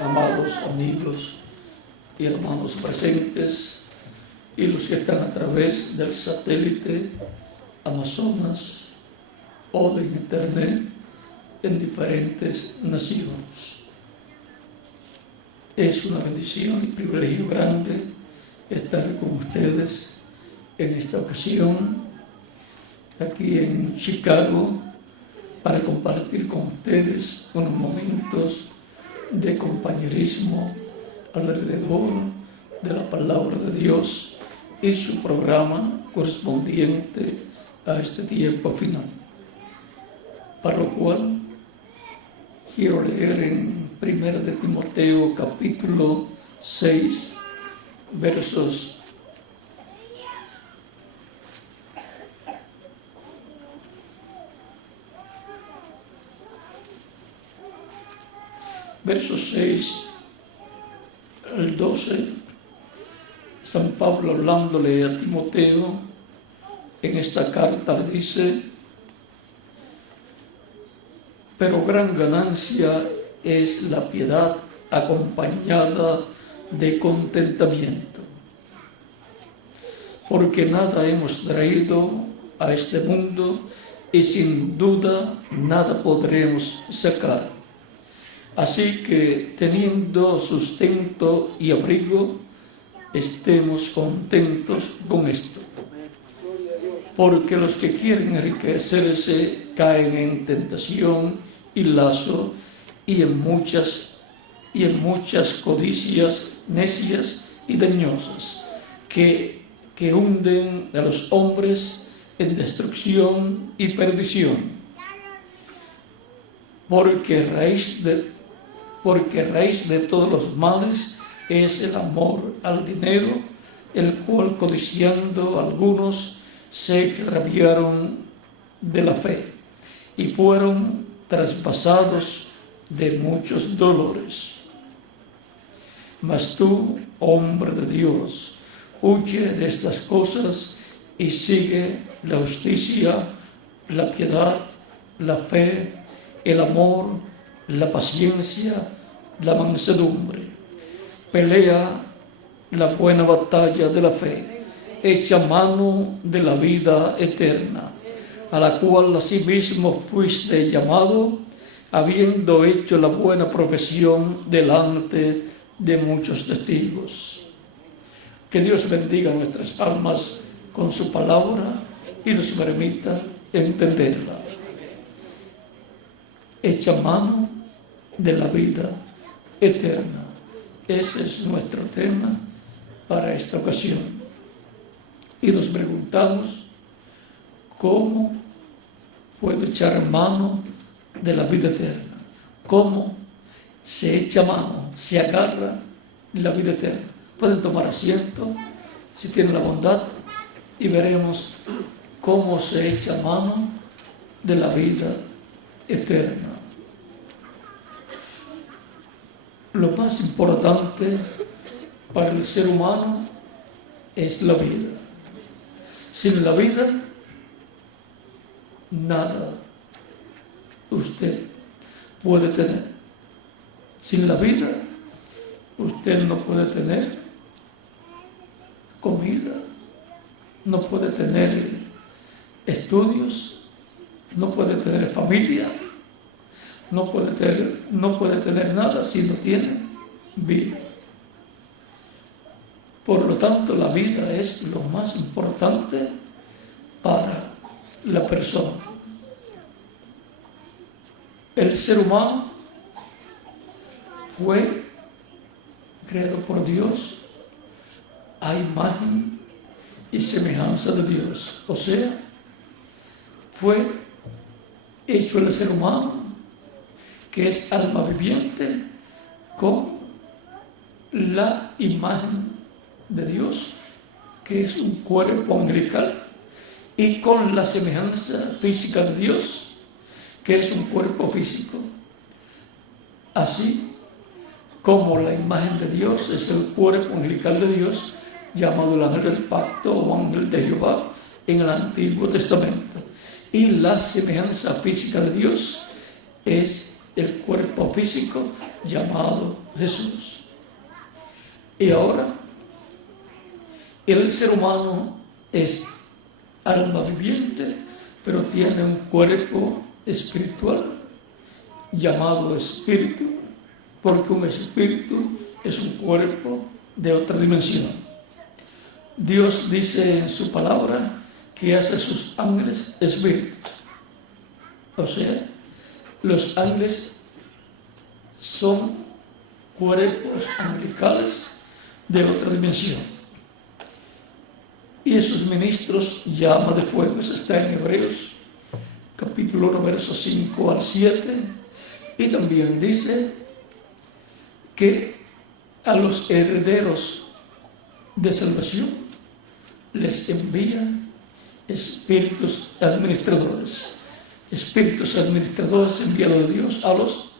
amados amigos y hermanos presentes y los que están a través del satélite Amazonas o de internet en diferentes naciones. Es una bendición y privilegio grande estar con ustedes en esta ocasión aquí en Chicago para compartir con ustedes unos momentos de compañerismo alrededor de la palabra de Dios y su programa correspondiente a este tiempo final. Para lo cual quiero leer en 1 de Timoteo capítulo 6 versos 6 al 12, San Pablo hablándole a Timoteo en esta carta le dice: pero gran ganancia es la piedad acompañada de contentamiento, porque nada hemos traído a este mundo y sin duda nada podremos sacar. Así que, teniendo sustento y abrigo, estemos contentos con esto. Porque los que quieren enriquecerse caen en tentación y lazo y en muchas codicias necias y dañosas que hunden a los hombres en destrucción y perdición. Porque raíz de todos los males es el amor al dinero, el cual codiciando algunos se extraviaron de la fe y fueron traspasados de muchos dolores. Mas tú, hombre de Dios, huye de estas cosas y sigue la justicia, la piedad, la fe, el amor, la paciencia, la mansedumbre. Pelea la buena batalla de la fe, echa mano de la vida eterna, a la cual asimismo fuiste llamado, habiendo hecho la buena profesión delante de muchos testigos. Que Dios bendiga nuestras almas con su palabra y nos permita entenderla. Echa mano de la vida eterna. Ese es nuestro tema para esta ocasión. Y nos preguntamos, ¿cómo puedo echar mano de la vida eterna? ¿Cómo se echa mano, se agarra la vida eterna? Pueden tomar asiento, si tienen la bondad, y veremos cómo se echa mano de la vida eterna. Lo más importante para el ser humano es la vida. Sin la vida, nada usted puede tener. Sin la vida, usted no puede tener comida, no puede tener estudios, no puede tener familia, no puede tener nada si no tiene vida. Por lo tanto, la vida es lo más importante para la persona. El ser humano fue creado por Dios a imagen y semejanza de Dios. O sea, fue hecho el ser humano, que es alma viviente, con la imagen de Dios, que es un cuerpo angelical, y con la semejanza física de Dios, que es un cuerpo físico. Así como la imagen de Dios es el cuerpo angelical de Dios, llamado el ángel del pacto o ángel de Jehová en el Antiguo Testamento, y la semejanza física de Dios es el cuerpo físico llamado Jesús. Y ahora, el ser humano es alma viviente, pero tiene un cuerpo espiritual llamado espíritu, porque un espíritu es un cuerpo de otra dimensión. Dios dice en su palabra que hace a sus ángeles espíritus. O sea, los ángeles son cuerpos angelicales de otra dimensión. Y esos ministros llama de fuego. Eso está en Hebreos, capítulo 1, versos 5 al 7. Y también dice que a los herederos de salvación les envía espíritus administradores. Espíritus administradores enviados de Dios a los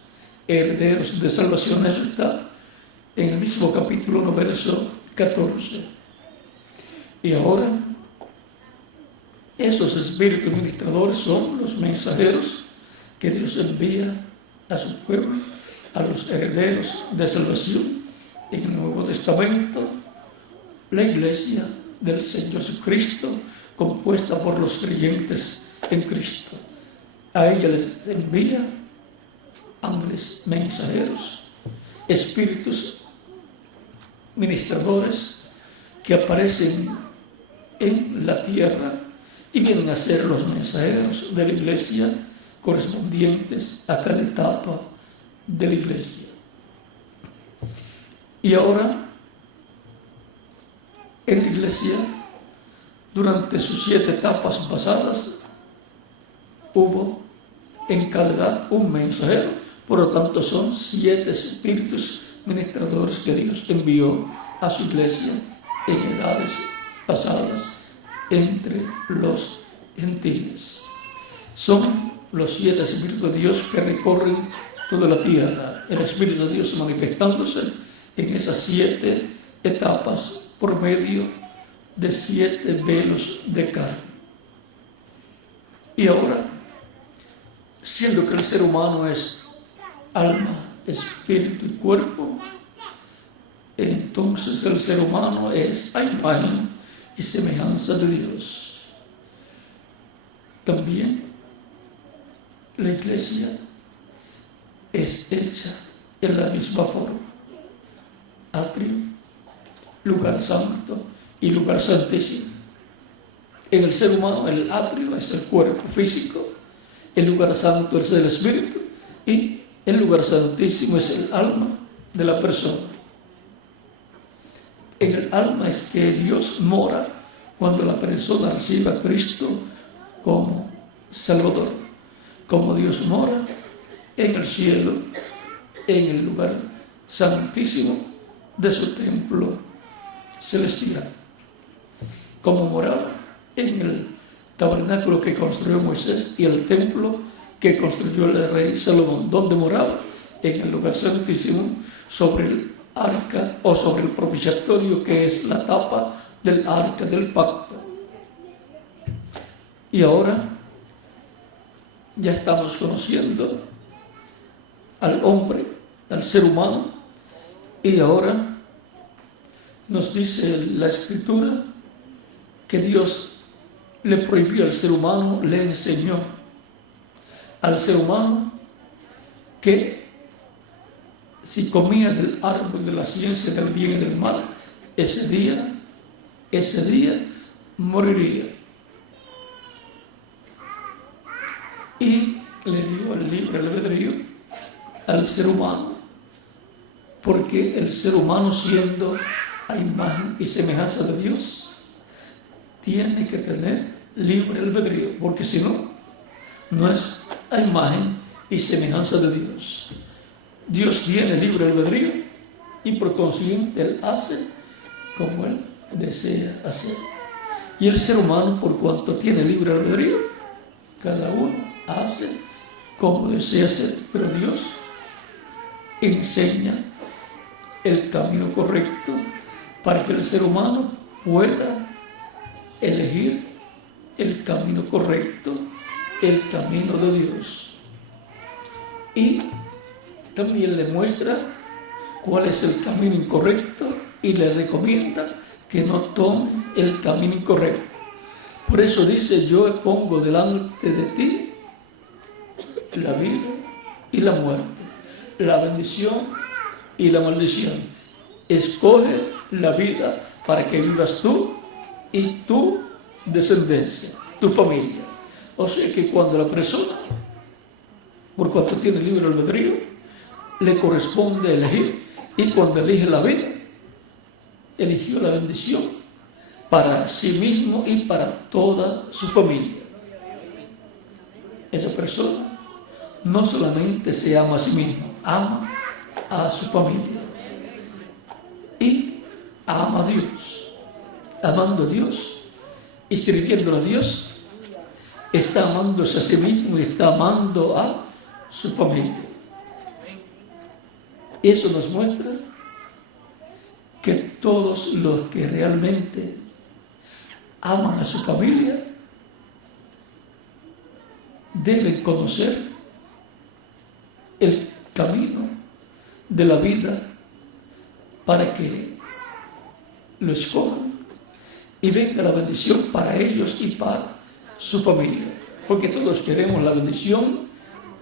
herederos de salvación. Eso está en el mismo capítulo 1, verso 14. Y ahora, esos espíritus administradores son los mensajeros que Dios envía a su pueblo, a los herederos de salvación. En el Nuevo Testamento, la iglesia del Señor Jesucristo, compuesta por los creyentes en Cristo. A ella les envía ángeles mensajeros, espíritus ministradores que aparecen en la tierra y vienen a ser los mensajeros de la iglesia correspondientes a cada etapa de la iglesia. Y ahora, en la iglesia, durante sus 7 etapas pasadas, hubo en cada edad un mensajero. Por lo tanto, son 7 espíritus ministradores que Dios envió a su iglesia en edades pasadas entre los gentiles. Son los 7 espíritus de Dios que recorren toda la tierra. El Espíritu de Dios manifestándose en esas 7 etapas por medio de 7 velos de carne. Y ahora, siendo que el ser humano es alma, espíritu y cuerpo, entonces el ser humano es a imagen y semejanza de Dios. También la iglesia es hecha en la misma forma: atrio, lugar santo y lugar santísimo. En el ser humano, el atrio es el cuerpo físico, el lugar santo es el espíritu y el lugar santísimo es el alma de la persona. En el alma es que Dios mora cuando la persona recibe a Cristo como Salvador. Como Dios mora en el cielo, en el lugar santísimo de su templo celestial. Como moraba en el tabernáculo que construyó Moisés y el templo que construyó el rey Salomón. ¿Dónde moraba? En el lugar santísimo, sobre el arca o sobre el propiciatorio, que es la tapa del arca del pacto. Y ahora ya estamos conociendo al hombre, al ser humano, y ahora nos dice la Escritura que Dios le prohibió al ser humano, le enseñó al ser humano que si comía del árbol de la ciencia del bien y del mal, ese día moriría. Y le dio el libre albedrío al ser humano, porque el ser humano, siendo a imagen y semejanza de Dios, tiene que tener libre albedrío, porque si no, no es a imagen y semejanza de Dios. Dios tiene libre albedrío y por consiguiente Él hace como Él desea hacer. Y el ser humano, por cuanto tiene libre albedrío, cada uno hace como desea hacer. Pero Dios enseña el camino correcto para que el ser humano pueda elegir el camino correcto, el camino de Dios. Y también le muestra cuál es el camino incorrecto y le recomienda que no tome el camino incorrecto. Por eso dice: yo pongo delante de ti la vida y la muerte, la bendición y la maldición. Escoge la vida para que vivas tú y tu descendencia, tu familia. O sea que cuando la persona, por cuanto tiene libre albedrío, le corresponde elegir, y cuando elige la vida, eligió la bendición para sí mismo y para toda su familia. Esa persona no solamente se ama a sí mismo, ama a su familia y ama a Dios. Amando a Dios y sirviendo a Dios, está amándose a sí mismo y está amando a su familia. Eso nos muestra que todos los que realmente aman a su familia deben conocer el camino de la vida para que lo escojan y venga la bendición para ellos y para su familia, porque todos queremos la bendición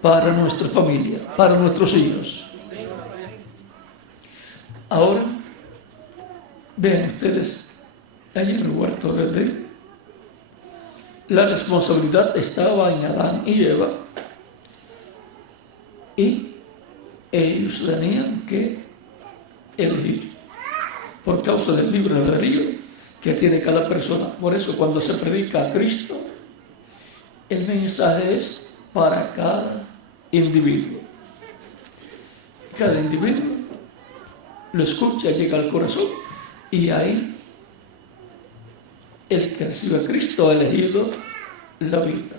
para nuestra familia, para nuestros hijos. Ahora vean ustedes, allí en el huerto del Edén, la responsabilidad estaba en Adán y Eva, y ellos tenían que elegir por causa del libre albedrío que tiene cada persona. Por eso cuando se predica a Cristo, el mensaje es para cada individuo. Cada individuo lo escucha, llega al corazón, y ahí el que recibe a Cristo ha elegido la vida.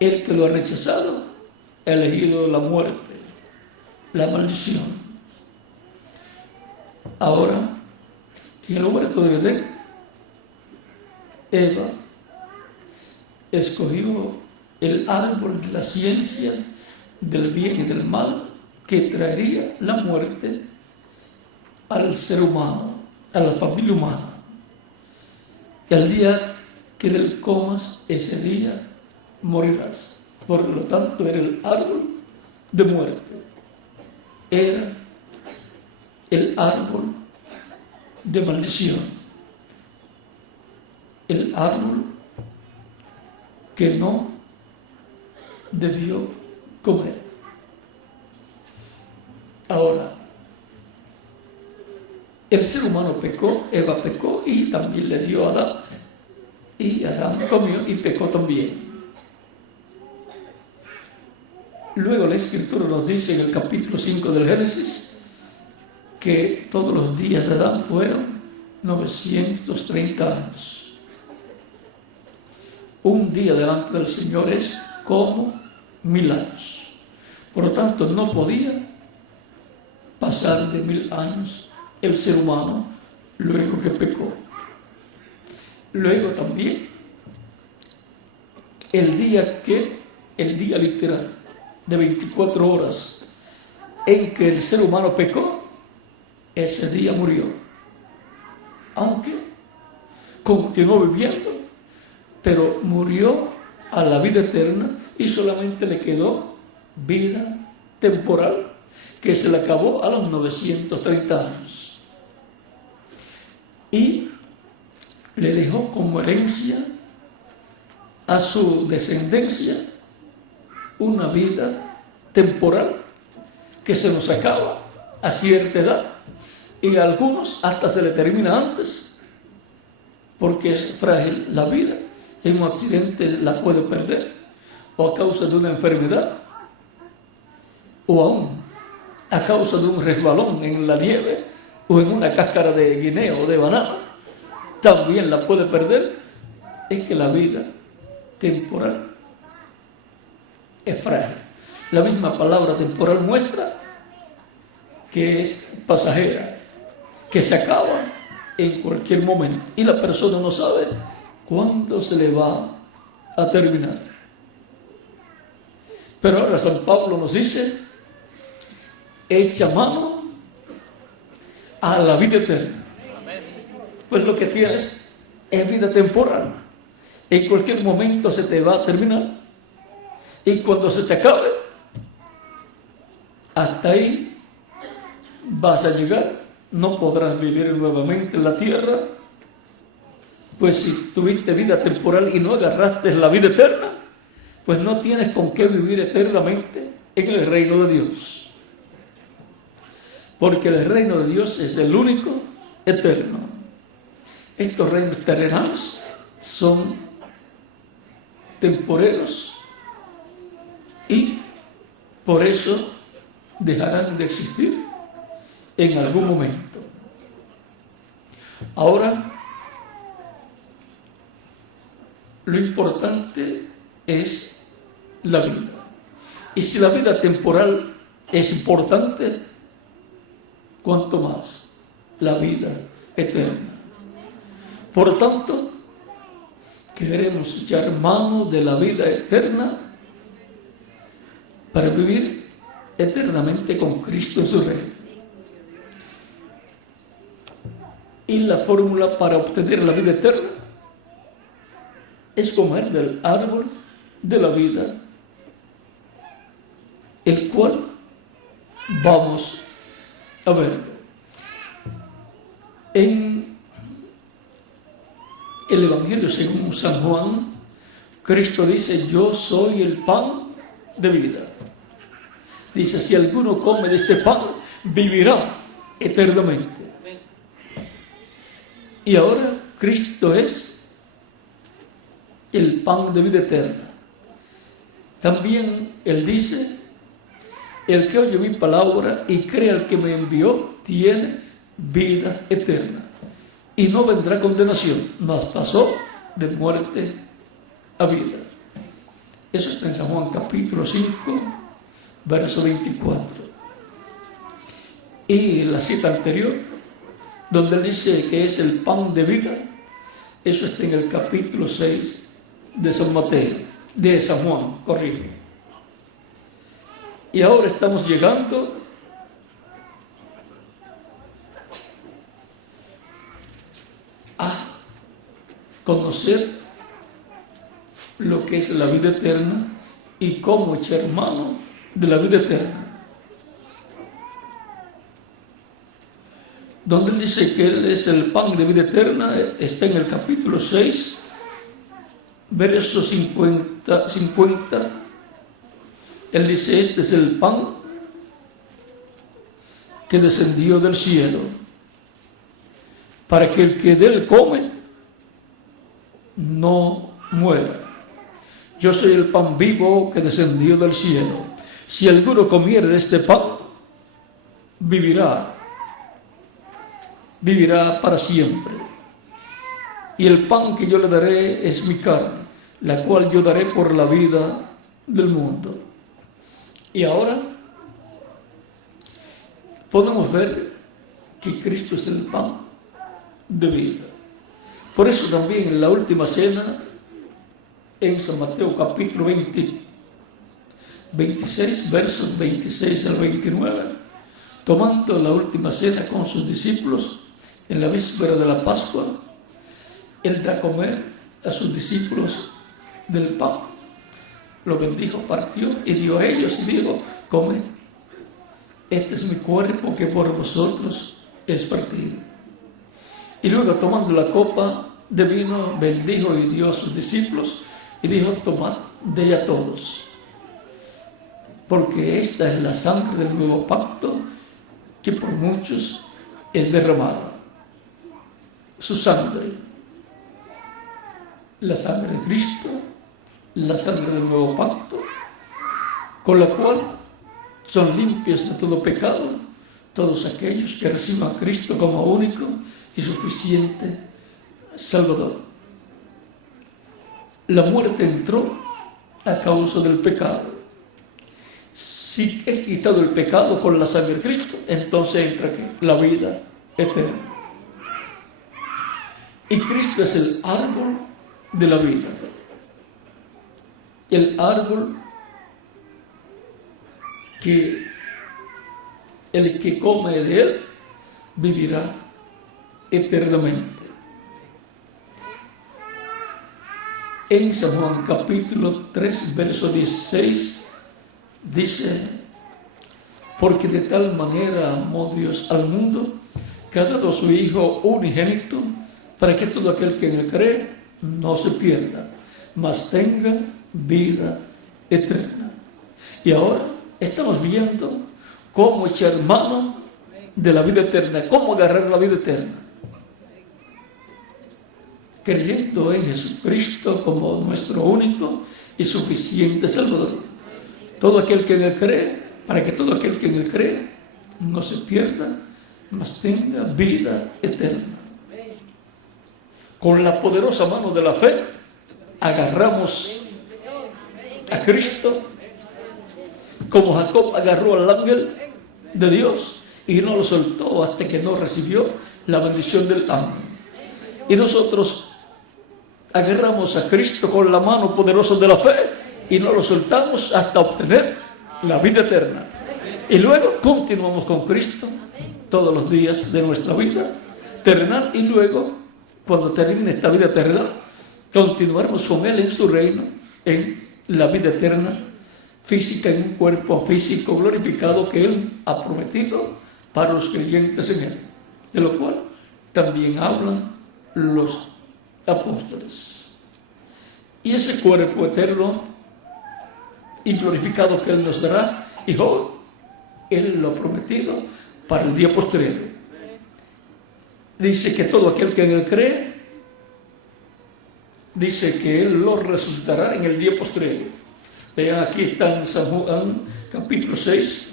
El que lo ha rechazado ha elegido la muerte, la maldición. Ahora, en el huerto de Edén, Eva escogió el árbol de la ciencia del bien y del mal, que traería la muerte al ser humano, a la familia humana. Que al día que del comas, ese día morirás. Por lo tanto, era el árbol de muerte. Era el árbol de maldición. El árbol que no debió comer. Ahora, el ser humano pecó, Eva pecó y también le dio a Adán. Y Adán comió y pecó también. Luego la Escritura nos dice en el capítulo 5 del Génesis que todos los días de Adán fueron 930 años. Un día delante del Señor es como 1000 años. Por lo tanto, no podía pasar de 1000 años el ser humano luego que pecó. Luego también el día literal de 24 horas en que el ser humano pecó, ese día murió. Aunque continuó viviendo, pero murió a la vida eterna y solamente le quedó vida temporal, que se le acabó a los 930 años. Y le dejó como herencia a su descendencia una vida temporal que se nos acaba a cierta edad, y a algunos hasta se le termina antes, porque es frágil la vida. En un accidente la puede perder, o a causa de una enfermedad, o aún a causa de un resbalón en la nieve o en una cáscara de guineo o de banana, también la puede perder. Es que la vida temporal es frágil. La misma palabra temporal muestra que es pasajera, que se acaba en cualquier momento, y la persona no sabe cuándo se le va a terminar. Pero ahora San Pablo nos dice echa mano a la vida eterna. Pues lo que tienes es vida temporal. En cualquier momento se te va a terminar. Y cuando se te acabe, hasta ahí vas a llegar. No podrás vivir nuevamente en la tierra. Pues si tuviste vida temporal y no agarraste la vida eterna, pues no tienes con qué vivir eternamente en el reino de Dios. Porque el reino de Dios es el único eterno. Estos reinos terrenales son temporeros y por eso dejarán de existir en algún momento. Ahora, lo importante es la vida. Y si la vida temporal es importante, cuanto más la vida eterna. Por tanto, queremos echar mano de la vida eterna para vivir eternamente con Cristo en su reino. Y la fórmula para obtener la vida eterna es comer del árbol de la vida, el cual vamos a ver en el Evangelio según San Juan. Cristo dice: yo soy el pan de vida. Dice: si alguno come de este pan, vivirá eternamente. Y ahora Cristo es el pan de vida eterna. También Él dice: el que oye mi palabra y cree al que me envió, tiene vida eterna. Y no vendrá condenación, mas pasó de muerte a vida. Eso está en San Juan capítulo 5, verso 24. Y la cita anterior, donde Él dice que es el pan de vida, eso está en el capítulo 6 de San Mateo, de San Juan, corrijo. Y ahora estamos llegando a conocer lo que es la vida eterna y cómo echar mano de la vida eterna. Donde Él dice que Él es el pan de vida eterna, está en el capítulo 6, verso 50. Él dice: este es el pan que descendió del cielo, para que el que de él come no muera. Yo soy el pan vivo que descendió del cielo. Si alguno comiere de este pan, vivirá para siempre. Y el pan que yo le daré es mi carne, la cual yo daré por la vida del mundo. Y ahora podemos ver que Cristo es el pan de vida. Por eso también en la última cena, en San Mateo capítulo 26, versos 26 al 29, tomando la última cena con sus discípulos en la víspera de la Pascua, Él da a comer a sus discípulos del pan. Lo bendijo, partió y dio a ellos y dijo: comed, este es mi cuerpo que por vosotros es partido. Y luego, tomando la copa de vino, bendijo y dio a sus discípulos y dijo: tomad de ella todos, porque esta es la sangre del nuevo pacto que por muchos es derramada. Su sangre, la sangre de Cristo, la sangre del nuevo pacto, con la cual son limpios de todo pecado todos aquellos que reciban a Cristo como único y suficiente Salvador. La muerte entró a causa del pecado. Si es quitado el pecado con la sangre de Cristo, entonces entra ¿qué? La vida eterna. Y Cristo es el árbol de la vida. El árbol que el que come de él vivirá eternamente. En San Juan capítulo 3, verso 16, dice: porque de tal manera amó Dios al mundo, que ha dado a su Hijo unigénito, para que todo aquel que en él cree no se pierda, mas tenga vida eterna. Y ahora estamos viendo cómo echar mano de la vida eterna, cómo agarrar la vida eterna, creyendo en Jesucristo como nuestro único y suficiente Salvador. Todo aquel que en él cree, para que todo aquel que en él cree no se pierda, mas tenga vida eterna. Con la poderosa mano de la fe agarramos a Cristo, como Jacob agarró al ángel de Dios y no lo soltó hasta que no recibió la bendición del ángel. Y nosotros agarramos a Cristo con la mano poderosa de la fe y no lo soltamos hasta obtener la vida eterna. Y luego continuamos con Cristo todos los días de nuestra vida terrenal, y luego, cuando termine esta vida terrenal, continuaremos con Él en su reino, en la vida eterna física, en un cuerpo físico glorificado que Él ha prometido para los creyentes en Él, de lo cual también hablan los apóstoles. Y ese cuerpo eterno y glorificado que Él nos dará, y hoy Él lo ha prometido para el día postrero. Dice que todo aquel que en Él cree, dice que Él lo resucitará en el día postrero. Vean, aquí está en San Juan capítulo 6,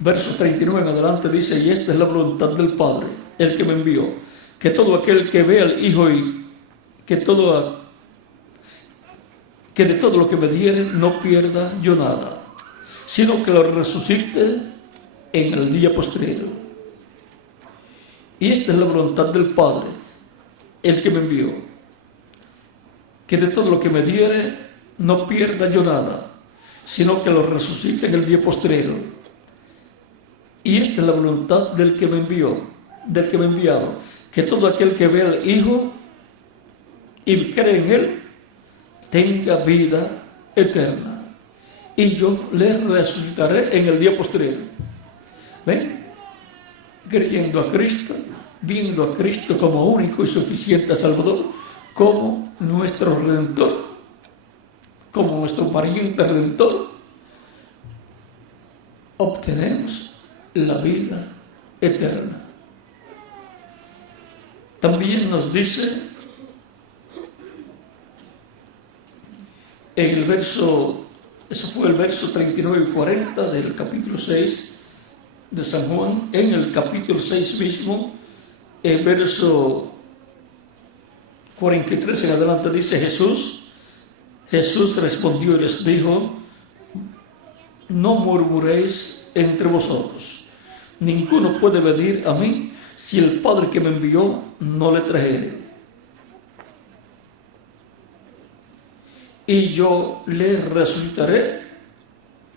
versos 39 en adelante, dice: y esta es la voluntad del Padre, el que me envió, que todo aquel que vea al Hijo y que de todo lo que me diere no pierda yo nada, sino que lo resucite en el día postrero. Y esta es la voluntad del Padre, el que me envió, que de todo lo que me diere no pierda yo nada, sino que lo resucite en el día postrero. Y esta es la voluntad del que me envió, del que me ha enviado, que todo aquel que ve al Hijo y cree en Él tenga vida eterna, y yo le resucitaré en el día postrero. ¿Ven? Creyendo a Cristo, viendo a Cristo como único y suficiente Salvador, como nuestro Redentor, como nuestro pariente Redentor, obtenemos la vida eterna. También nos dice en el verso, eso fue el verso 39 y 40 del capítulo 6 de San Juan, en el capítulo 6 mismo, el verso 43 en adelante, dice: Jesús respondió y les dijo: no murmuréis entre vosotros, ninguno puede venir a mí si el Padre que me envió no le trajere, y yo le resucitaré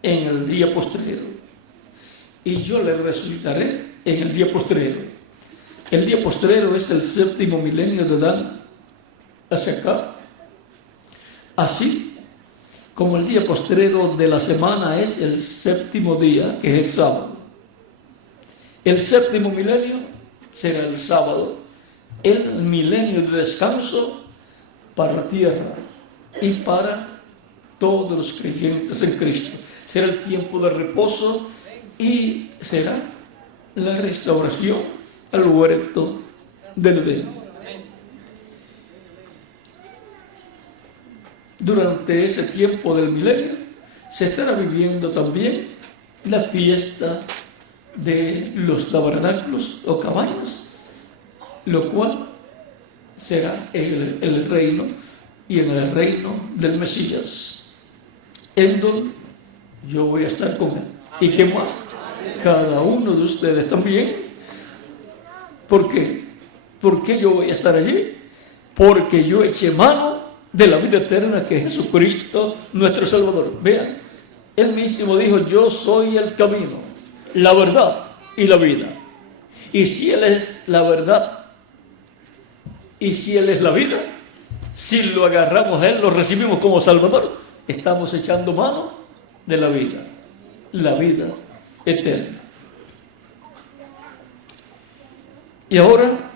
en el día postrero. Y yo le resucitaré en el día postrero. El día postrero es el séptimo milenio de Adán hacia acá. Así como el día postrero de la semana es el séptimo día, que es el sábado. El séptimo milenio será el sábado, el milenio de descanso para la tierra y para todos los creyentes en Cristo. Será el tiempo de reposo y será la restauración al huerto del Edén. Durante ese tiempo del milenio se estará viviendo también la fiesta de los tabernáculos o cabañas, lo cual será el reino, y en el reino del Mesías, en donde yo voy a estar con Él. ¿Y qué más? Cada uno de ustedes también. ¿Por qué? ¿Por qué yo voy a estar allí? Porque yo eché mano de la vida eterna, que es Jesucristo nuestro Salvador. Vean, Él mismo dijo: yo soy el camino, la verdad y la vida. Y si Él es la verdad y si Él es la vida, si lo agarramos a Él, lo recibimos como Salvador, estamos echando mano de la vida eterna. Y ahora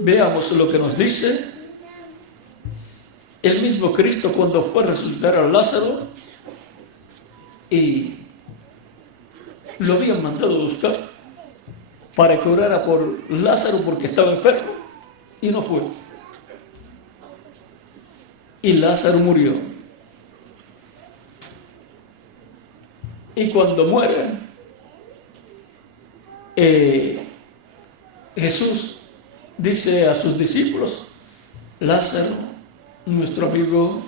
veamos lo que nos dice el mismo Cristo cuando fue a resucitar a Lázaro y lo habían mandado a buscar para que orara por Lázaro porque estaba enfermo y no fue. Y Lázaro murió. Y cuando muere, Jesús dice a sus discípulos: Lázaro, nuestro amigo,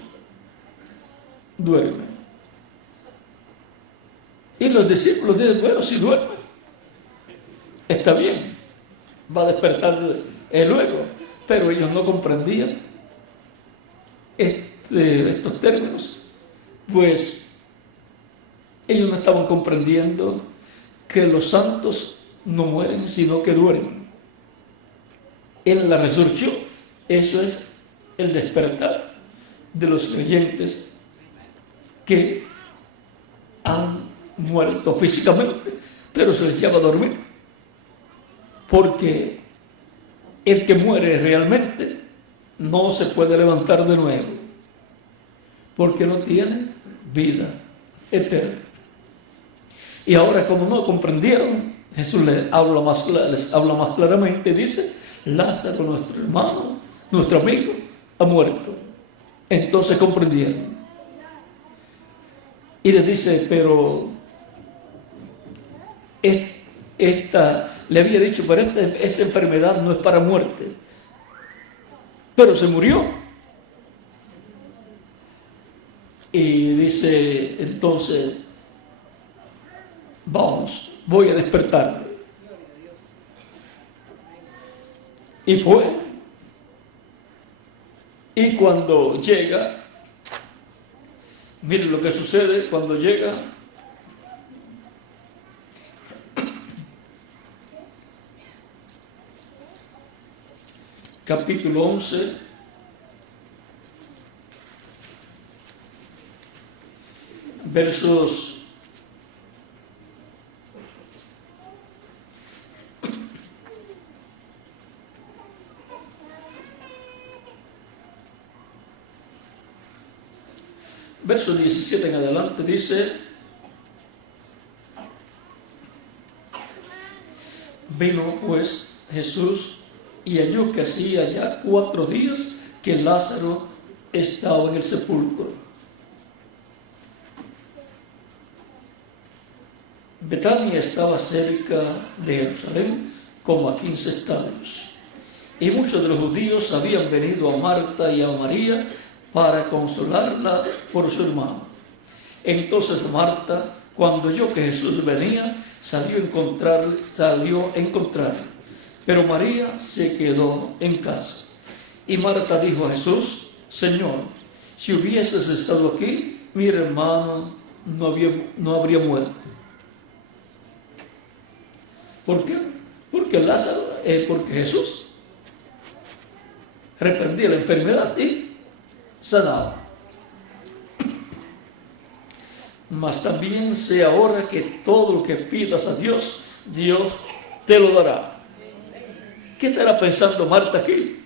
duerme. Y los discípulos dicen: bueno, si duerme, está bien, va a despertar luego. Pero ellos no comprendían estos términos, pues ellos no estaban comprendiendo que los santos no mueren, sino que duermen. En la resurrección, eso es el despertar de los creyentes que han muerto físicamente, pero se les llama dormir, porque el que muere realmente no se puede levantar de nuevo, porque no tiene vida eterna. Y ahora, como no comprendieron, Jesús les habla más claramente, dice: Lázaro, nuestro hermano, nuestro amigo, ha muerto. Entonces comprendieron. Y les dice: pero le había dicho, pero esa enfermedad no es para muerte. Pero se murió. Y dice entonces: vamos, voy a despertarle. Y fue. Y cuando llega, miren lo que sucede cuando llega. Capítulo 11, versos 17 en adelante, dice: vino pues Jesús y halló que hacía ya 4 días que Lázaro estaba en el sepulcro. Betania estaba cerca de Jerusalén, como a 15 estadios. Y muchos de los judíos habían venido a Marta y a María para consolarla por su hermano. Entonces Marta, cuando oyó que Jesús venía, salió a encontrarle. Pero María se quedó en casa. Y Marta dijo a Jesús: Señor, si hubieses estado aquí, mi hermano no habría muerto. ¿Por qué? Porque porque Jesús reprendía la enfermedad y sanaba. Mas también sé ahora que todo lo que pidas a Dios, Dios te lo dará. ¿Qué estará pensando Marta aquí?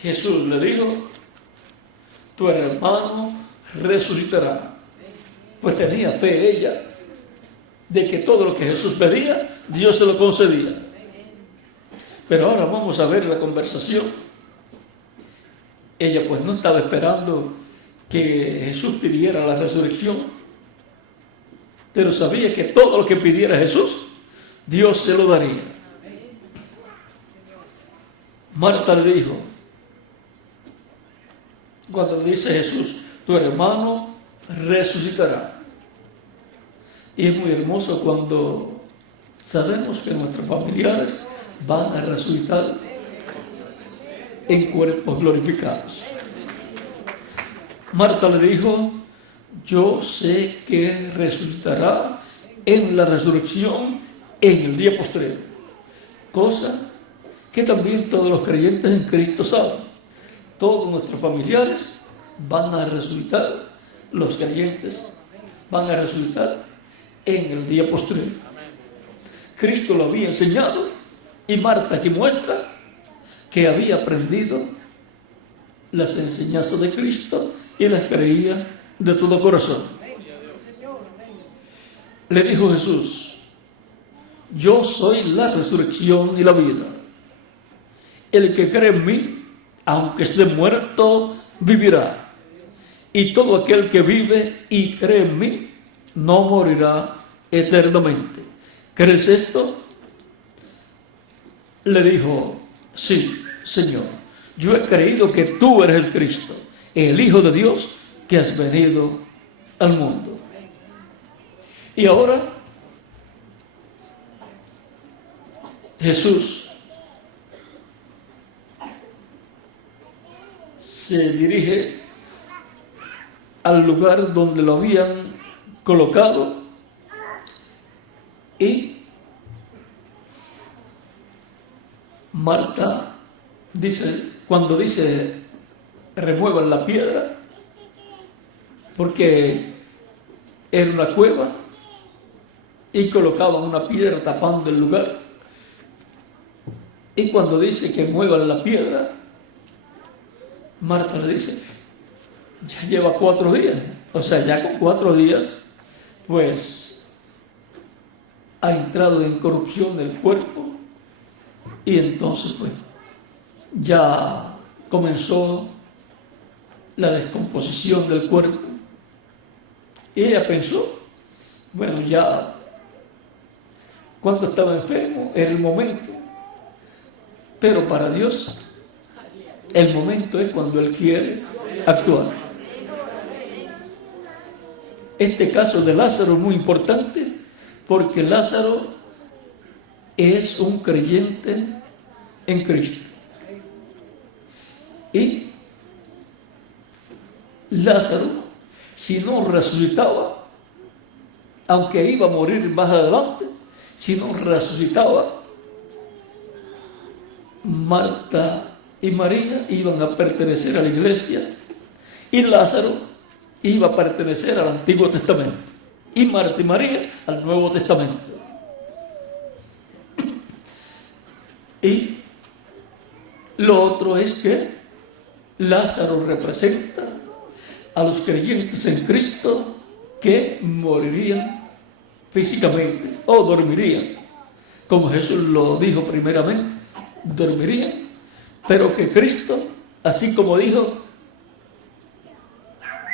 Jesús le dijo: tu hermano resucitará. Pues tenía fe ella de que todo lo que Jesús pedía, Dios se lo concedía. Pero ahora vamos a ver la conversación. Ella pues no estaba esperando que Jesús pidiera la resurrección, pero sabía que todo lo que pidiera Jesús, Dios se lo daría. Marta le dijo, cuando le dice Jesús: tu hermano resucitará. Y es muy hermoso cuando sabemos que nuestros familiares van a resucitar en cuerpos glorificados. Marta le dijo: yo sé que resucitará en la resurrección en el día postrero. Cosa que también todos los creyentes en Cristo saben. Todos nuestros familiares van a resucitar, los creyentes van a resucitar en el día postrero. Cristo lo había enseñado y Marta aquí muestra que había aprendido las enseñanzas de Cristo y las creía de todo corazón. Le dijo Jesús: yo soy la resurrección y la vida. El que cree en mí, aunque esté muerto, vivirá. Y todo aquel que vive y cree en mí, no morirá eternamente. ¿Crees esto? Le dijo: sí, Señor. Yo he creído que tú eres el Cristo, el Hijo de Dios, que has venido al mundo. Y ahora Jesús se dirige al lugar donde lo habían colocado y Marta dice, cuando dice remuevan la piedra, porque era una cueva y colocaban una piedra tapando el lugar, y cuando dice que muevan la piedra, Marta le dice: ya lleva 4 días, o sea, ya con 4 días pues ha entrado en corrupción el cuerpo, y entonces pues ya comenzó la descomposición del cuerpo. Y ella pensó, bueno, ya cuando estaba enfermo era el momento, pero para Dios el momento es cuando Él quiere actuar. Este caso de Lázaro es muy importante porque Lázaro es un creyente en Cristo. Y Lázaro, si no resucitaba, aunque iba a morir más adelante, si no resucitaba, Marta y María iban a pertenecer a la iglesia y Lázaro iba a pertenecer al Antiguo Testamento y Marta y María al Nuevo Testamento. Y lo otro es que Lázaro representa a los creyentes en Cristo que morirían físicamente o dormirían, como Jesús lo dijo primeramente, dormirían, pero que Cristo, así como dijo: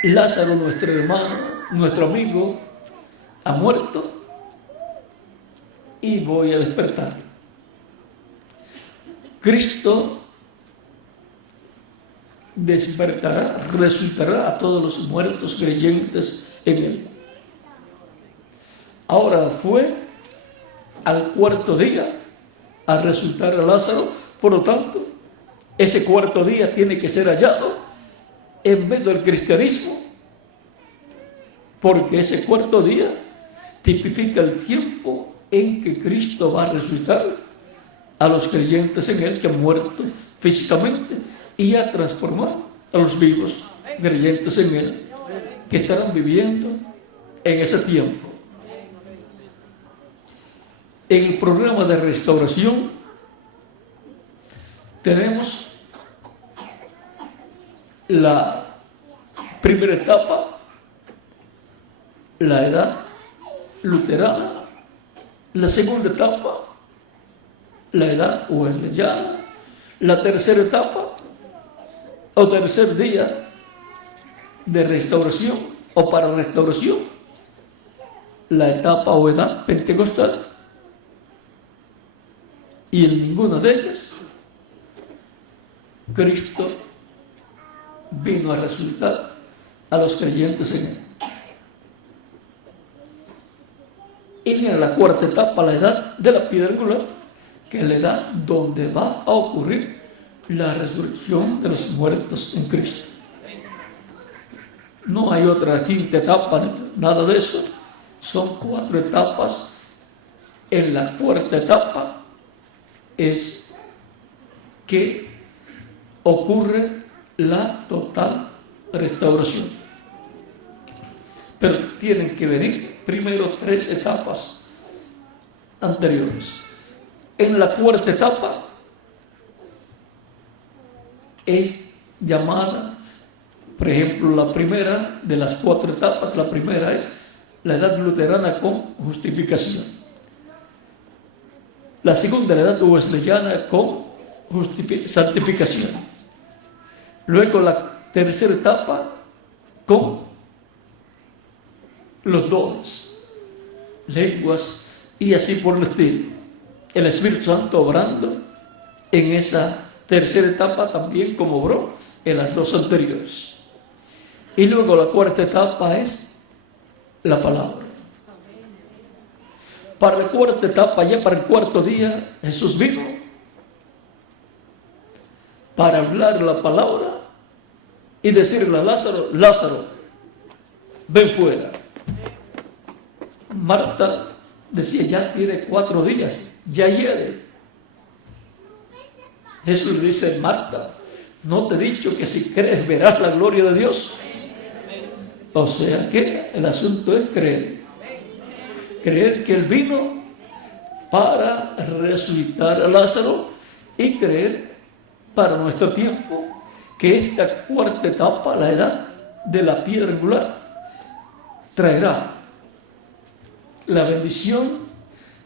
Lázaro, nuestro hermano, nuestro amigo, ha muerto y voy a despertar. Cristo despertará, resucitará a todos los muertos creyentes en Él. Ahora fue al 4.º día a resucitar a Lázaro, por lo tanto, ese 4.º día tiene que ser hallado en medio del cristianismo, porque ese 4.º día tipifica el tiempo en que Cristo va a resucitar a los creyentes en Él que han muerto físicamente y a transformar a los vivos creyentes en Él que estarán viviendo en ese tiempo. En el programa de restauración tenemos la primera etapa, la edad luterana; la segunda etapa, la edad wesleyana; la tercera etapa o tercer día de restauración o para restauración, la etapa o edad pentecostal. Y en ninguna de ellas Cristo vino a resucitar a los creyentes en Él. Y viene la cuarta etapa, la edad de la piedra angular, que es la edad donde va a ocurrir la resurrección de los muertos en Cristo. No hay otra quinta etapa, nada de eso. Son 4 etapas. En la cuarta etapa es que ocurre la total restauración. Pero tienen que venir primero 3 etapas anteriores. En la cuarta etapa es llamada, por ejemplo, la primera de las 4 etapas, la primera es la edad luterana con justificación. La segunda, la edad wesleyana con santificación. Luego la tercera etapa con los dones, lenguas y así por el estilo. El Espíritu Santo obrando en esa tercera etapa también como obró en las 2 anteriores. Y luego la cuarta etapa es la palabra. Para la cuarta etapa, ya para el cuarto día, Jesús vino para hablar la palabra y decirle a Lázaro: Lázaro, ven fuera. Marta decía: ya tiene 4 días, ya hiede. Jesús le dice: Marta, ¿no te he dicho que si crees verás la gloria de Dios? O sea que el asunto es creer. Creer que Él vino para resucitar a Lázaro y creer para nuestro tiempo que esta cuarta etapa, la edad de la piedra angular, traerá la bendición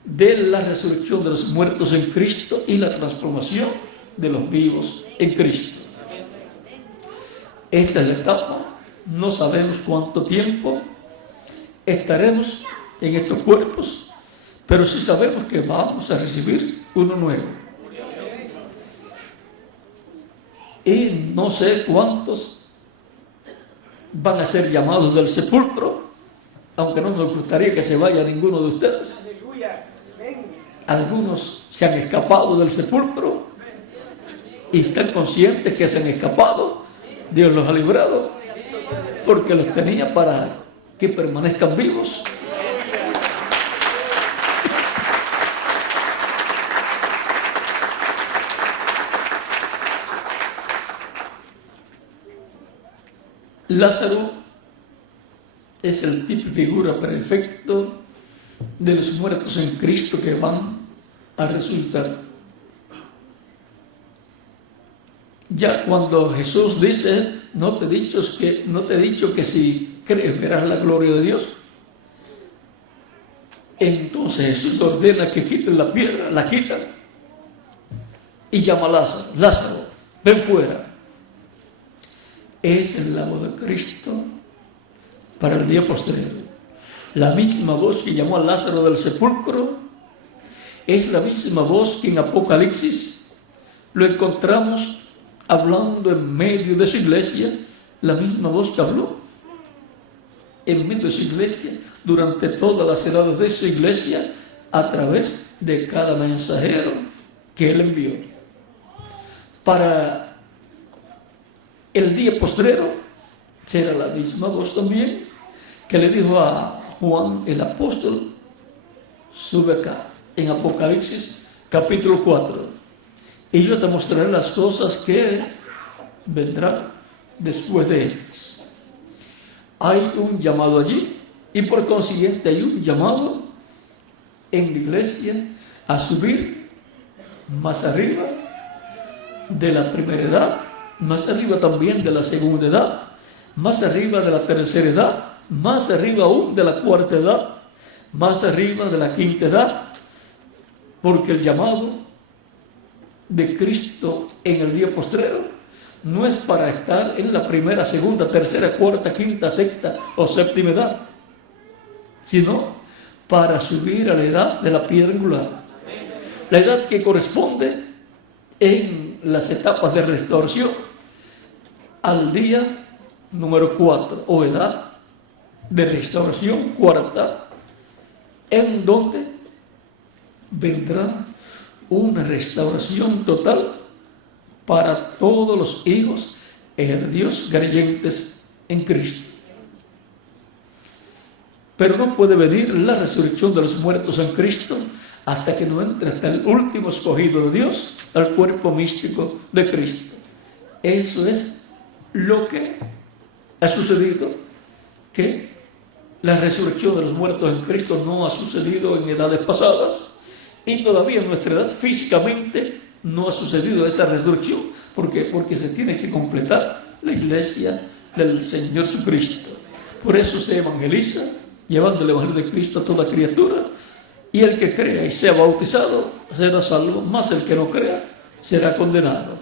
de la resurrección de los muertos en Cristo y la transformación de los vivos en Cristo. Esta es la etapa. No sabemos cuánto tiempo estaremos en estos cuerpos, pero sí sabemos que vamos a recibir uno nuevo. Y no sé cuántos van a ser llamados del sepulcro, aunque no nos gustaría que se vaya ninguno de ustedes. Algunos se han escapado del sepulcro y están conscientes que se han escapado. Dios los ha librado porque los tenía para que permanezcan vivos. Lázaro es el tipo y figura perfecto de los muertos en Cristo que van a resucitar. Ya cuando Jesús dice: no te he dicho que si crees verás la gloria de Dios. Entonces Jesús ordena que quiten la piedra, la quitan y llama a Lázaro: Lázaro, ven fuera. Es la voz de Cristo para el día postrero. La misma voz que llamó a Lázaro del sepulcro es la misma voz que en Apocalipsis lo encontramos hablando en medio de su iglesia, la misma voz que habló en medio de su iglesia durante todas las edades de su iglesia a través de cada mensajero que él envió. Para el día postrero será la misma voz también que le dijo a Juan el apóstol: sube acá, en Apocalipsis capítulo 4, y yo te mostraré las cosas que vendrán después de estas. Hay un llamado allí, y por consiguiente hay un llamado en la iglesia a subir más arriba de la primera edad, más arriba también de la segunda edad, más arriba de la tercera edad, más arriba aún de la cuarta edad, más arriba de la quinta edad, porque el llamado de Cristo en el día postrero no es para estar en la primera, segunda, tercera, cuarta, quinta, sexta o séptima edad, sino para subir a la edad de la piedra angular, la edad que corresponde en las etapas de restauración al día número 4, o edad de restauración cuarta, en donde vendrá una restauración total para todos los hijos de Dios creyentes en Cristo. pero no puede venir la resurrección de los muertos en Cristo hasta que no entre hasta el último escogido de Dios al cuerpo místico de Cristo. Eso es lo que ha sucedido, que la resurrección de los muertos en Cristo no ha sucedido en edades pasadas y todavía en nuestra edad físicamente no ha sucedido esa resurrección. ¿Por qué? Porque se tiene que completar la iglesia del Señor Jesucristo. Por eso se evangeliza llevando el evangelio de Cristo a toda criatura, y el que crea y sea bautizado será salvo, mas el que no crea será condenado.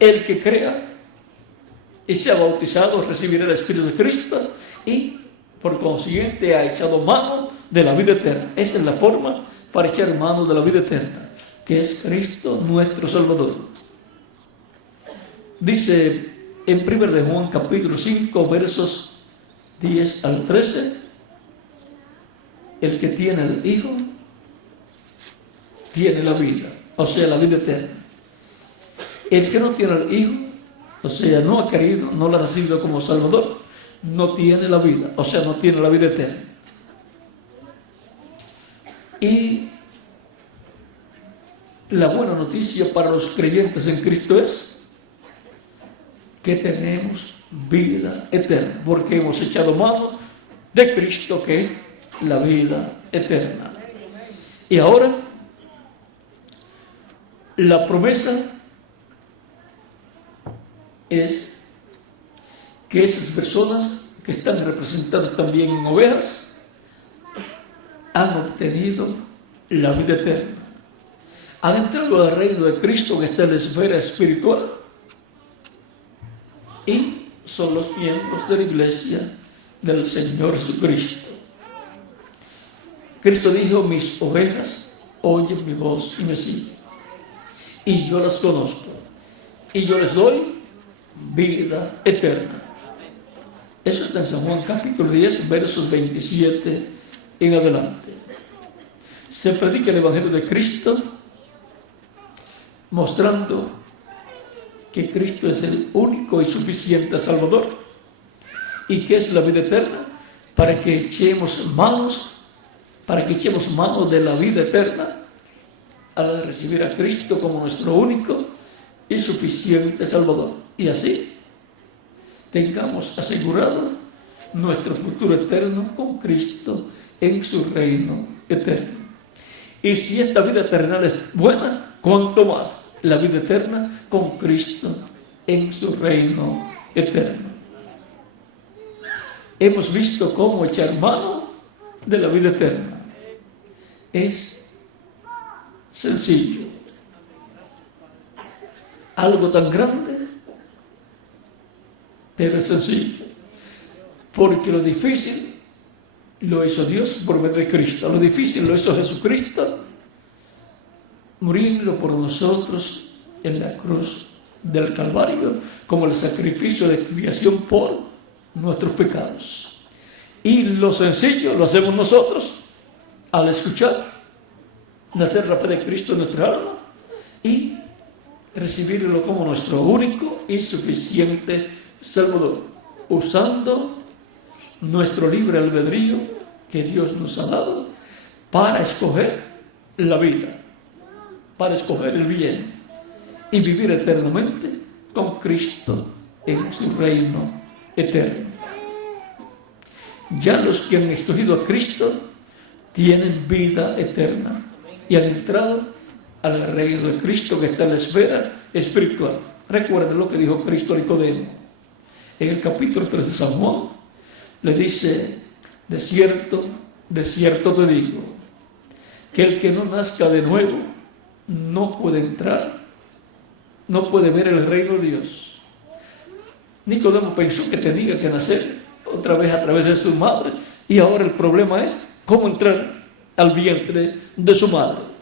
El que crea y sea bautizado recibirá el Espíritu de Cristo y por consiguiente ha echado mano de la vida eterna. Esa es la forma para echar mano de la vida eterna, que es Cristo nuestro Salvador. Dice en 1 de Juan capítulo 5 versos 10 al 13, el que tiene el Hijo tiene la vida, o sea, la vida eterna. El que no tiene el Hijo, o sea, no ha querido, no lo ha recibido como Salvador, no tiene la vida, o sea, no tiene la vida eterna. Y la buena noticia para los creyentes en Cristo es que tenemos vida eterna, porque hemos echado mano de Cristo, que es la vida eterna. Y ahora, la promesa es que esas personas que están representadas también en ovejas han obtenido la vida eterna. Han entrado al reino de Cristo, que está en la esfera espiritual, y son los miembros de la iglesia del Señor Jesucristo. Cristo dijo: mis ovejas oyen mi voz y me siguen, y yo las conozco, y yo les doy vida eterna. Eso está en San Juan capítulo 10 versos 27 en adelante. Se predica el evangelio de Cristo mostrando que Cristo es el único y suficiente Salvador, y que es la vida eterna, para que echemos manos de la vida eterna al recibir a Cristo como nuestro único y suficiente Salvador. Y así tengamos asegurado nuestro futuro eterno con Cristo en su reino eterno. Y si esta vida terrenal es buena, cuanto más la vida eterna con Cristo en su reino eterno. Hemos visto cómo echar mano de la vida eterna. Es sencillo. Algo tan grande, pero es sencillo. Porque lo difícil lo hizo Dios por medio de Cristo. Lo difícil lo hizo Jesucristo muriendo por nosotros en la cruz del Calvario como el sacrificio de expiación por nuestros pecados. Y lo sencillo lo hacemos nosotros al escuchar, nacer la fe de Cristo en nuestra alma y recibirlo como nuestro único y suficiente Salvador, usando nuestro libre albedrío que Dios nos ha dado para escoger la vida, para escoger el bien y vivir eternamente con Cristo en su reino eterno. Ya los que han escogido a Cristo tienen vida eterna y han entrado al reino de Cristo, que está en la esfera espiritual. Recuerden lo que dijo Cristo a Nicodemo en el capítulo 3 de San Juan. Le dice: de cierto, de cierto te digo, que el que no nazca de nuevo no puede entrar, no puede ver el reino de Dios. Nicodemo pensó que tenía que nacer otra vez a través de su madre, y ahora el problema es cómo entrar al vientre de su madre.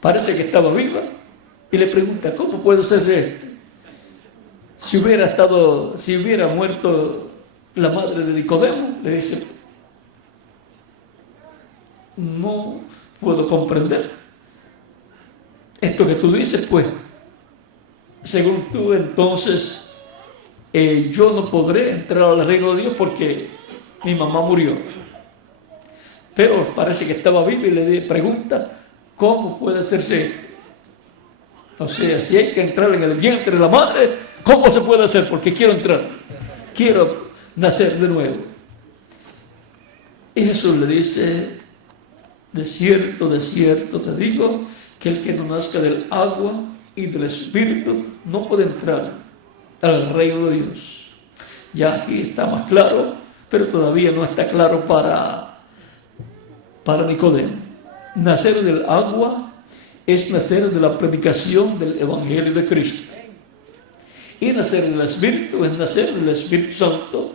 Parece que estaba viva y le pregunta: ¿cómo puede ser esto? Si hubiera muerto la madre de Nicodemo, le dice: no puedo comprender esto que tú dices, pues según tú entonces yo no podré entrar al reino de Dios porque mi mamá murió. Pero parece que estaba viva y le pregunta, ¿cómo puede hacerse esto? O sea, si hay que entrar en el vientre de la madre, ¿cómo se puede hacer? Porque quiero entrar, quiero nacer de nuevo. Y Jesús le dice, de cierto te digo, que el que no nazca del agua y del Espíritu no puede entrar al reino de Dios. Ya aquí está más claro, pero todavía no está claro para Nicodemo. Nacer del agua es nacer de la predicación del Evangelio de Cristo. Y nacer del Espíritu es nacer del Espíritu Santo,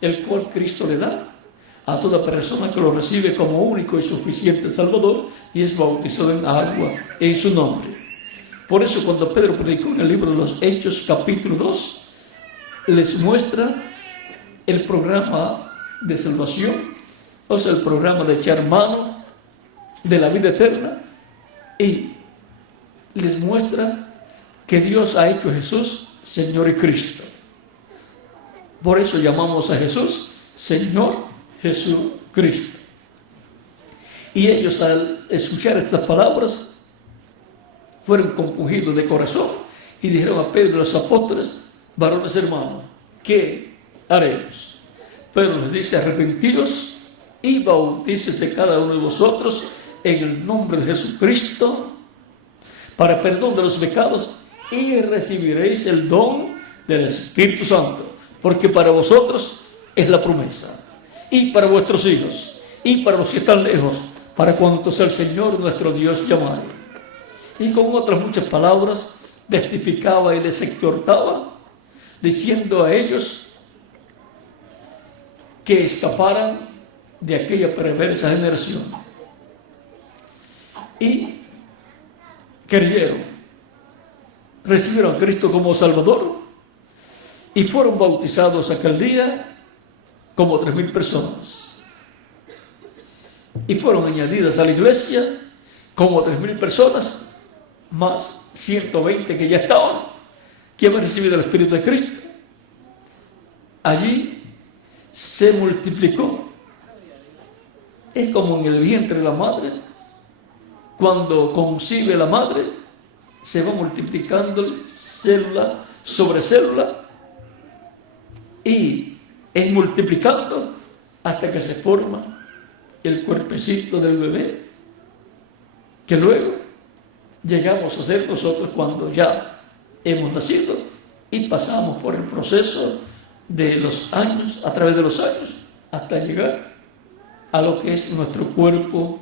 el cual Cristo le da a toda persona que lo recibe como único y suficiente Salvador y es bautizado en agua en su nombre. Por eso cuando Pedro predicó en el libro de los Hechos capítulo 2, les muestra el programa de salvación, o sea, el programa de echar mano de la vida eterna, y les muestra que Dios ha hecho a Jesús Señor y Cristo. Por eso llamamos a Jesús Señor Jesucristo. Y ellos, al escuchar estas palabras, fueron compungidos de corazón y dijeron a Pedro y a los apóstoles, varones hermanos, ¿qué haremos? Pedro les dice, arrepentidos y bautícese cada uno de vosotros en el nombre de Jesucristo para perdón de los pecados y recibiréis el don del Espíritu Santo, porque para vosotros es la promesa, y para vuestros hijos, y para los que están lejos, para cuantos el Señor nuestro Dios llamare. Y con otras muchas palabras testificaba y les exhortaba, diciendo a ellos que escaparan de aquella perversa generación. Y creyeron, recibieron a Cristo como Salvador y fueron bautizados aquel día como 3,000 personas. Y fueron añadidas a la iglesia como 3,000 personas, más 120 que ya estaban, que habían recibido el Espíritu de Cristo. Allí se multiplicó. Es como en el vientre de la madre. Cuando concibe la madre, se va multiplicando célula sobre célula y es multiplicando hasta que se forma el cuerpecito del bebé, que luego llegamos a ser nosotros cuando ya hemos nacido y pasamos por el proceso de los años, a través de los años, hasta llegar a lo que es nuestro cuerpo